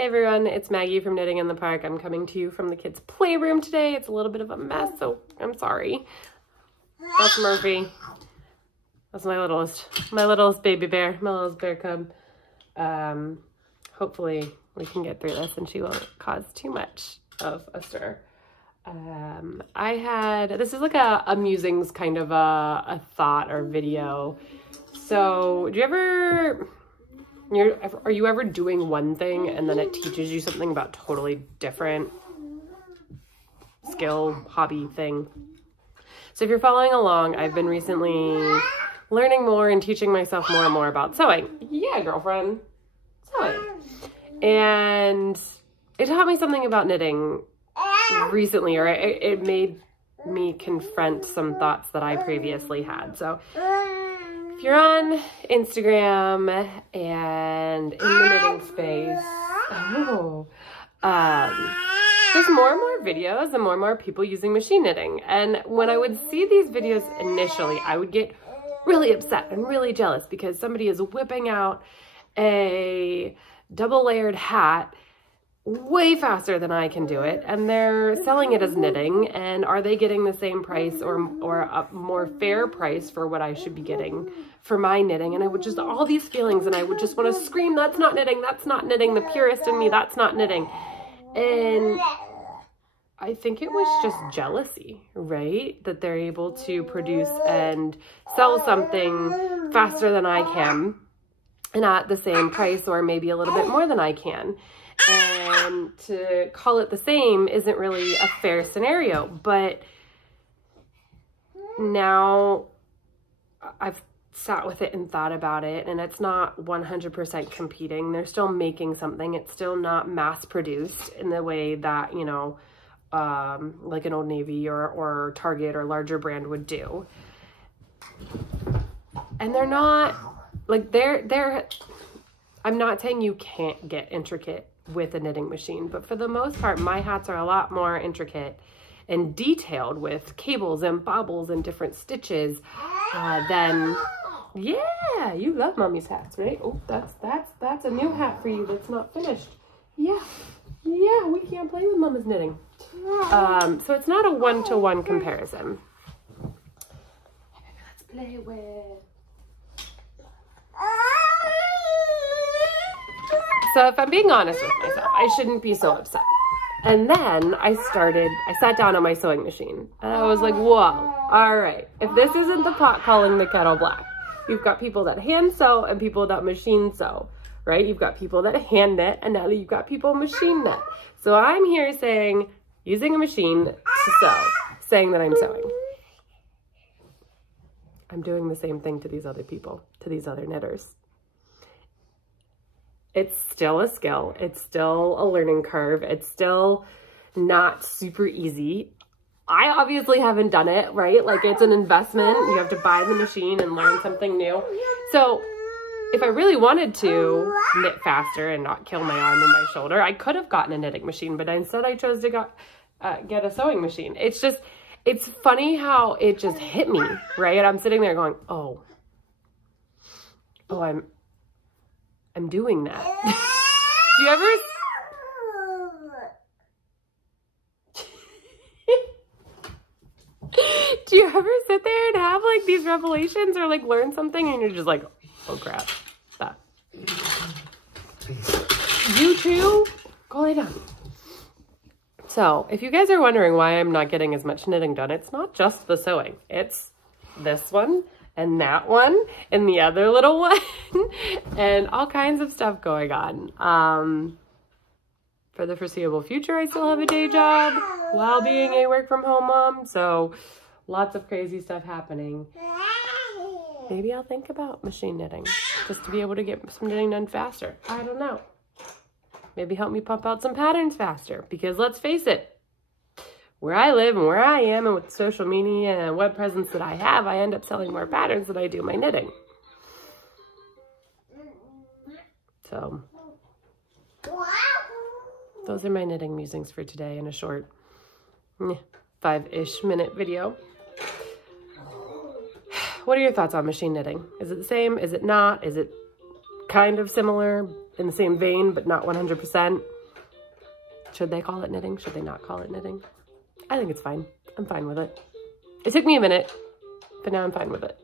Hey everyone, it's Maggie from Knitting in the Park. I'm coming to you from the kids' playroom today. It's a little bit of a mess, so I'm sorry. That's Murphy. That's my littlest baby bear, my littlest bear cub. Hopefully we can get through this and she won't cause too much of a stir. This is like a musings kind of a thought or video. So are you ever doing one thing and then it teaches you something about totally different skill, hobby thing? So if you're following along, I've been recently learning more and teaching myself more and more about sewing. Yeah, girlfriend, sewing. And it taught me something about knitting recently, or it made me confront some thoughts that I previously had. So if you're on Instagram and in the knitting space, there's more and more videos and more people using machine knitting. And when I would see these videos initially, I would get really upset and really jealous because somebody is whipping out a double layered hat way faster than I can do it, and they're selling it as knitting, and are they getting the same price or a more fair price for what I should be getting for my knitting? And I would just, all these feelings, and I would just want to scream, that's not knitting, the purist in me, that's not knitting. And I think it was just jealousy, right? That they're able to produce and sell something faster than I can and at the same price or maybe a little bit more than I can. And to call it the same isn't really a fair scenario. But now I've sat with it and thought about it, and it's not 100% competing. They're still making something. It's still not mass produced in the way that, you know, like an Old Navy or Target or larger brand would do. And they're not like I'm not saying you can't get intricate with a knitting machine, but for the most part, my hats are a lot more intricate and detailed with cables and bobbles and different stitches than, yeah, you love mommy's hats, right? Oh, that's a new hat for you that's not finished. Yeah, we can't play with mama's knitting. So it's not a one-to-one comparison. Let's play with. So if I'm being honest with myself, I shouldn't be so upset. And then I sat down on my sewing machine and I was like, whoa, all right. If this isn't the pot calling the kettle black, you've got people that hand sew and people that machine sew, right? You've got people that hand knit and now you've got people machine knit. So I'm here using a machine to sew, saying that I'm sewing. I'm doing the same thing to these other people, to these other knitters. It's still a skill. It's still a learning curve. It's still not super easy. I obviously haven't done it, right? Like, it's an investment. You have to buy the machine and learn something new. So if I really wanted to knit faster and not kill my arm and my shoulder, I could have gotten a knitting machine, but instead I chose to get a sewing machine. It's funny how it just hit me, right? I'm sitting there going, oh, I'm doing that. Do you ever sit there and have like these revelations or like learn something and you're just like, oh crap, that. You too? Go lay down. So if you guys are wondering why I'm not getting as much knitting done, it's not just the sewing. It's this one and that one and the other little one and all kinds of stuff going on. For the foreseeable future, I still have a day job while being a work from home mom. So lots of crazy stuff happening. Maybe I'll think about machine knitting just to be able to get some knitting done faster. I don't know. Maybe help me pump out some patterns faster, because let's face it, where I live and where I am and with social media and web presence that I have, I end up selling more patterns than I do my knitting. So those are my knitting musings for today in a short 5-ish minute video. What are your thoughts on machine knitting? Is it the same? Is it not? Is it kind of similar in the same vein, but not 100%. Should they call it knitting? Should they not call it knitting? I think it's fine. I'm fine with it. It took me a minute, but now I'm fine with it.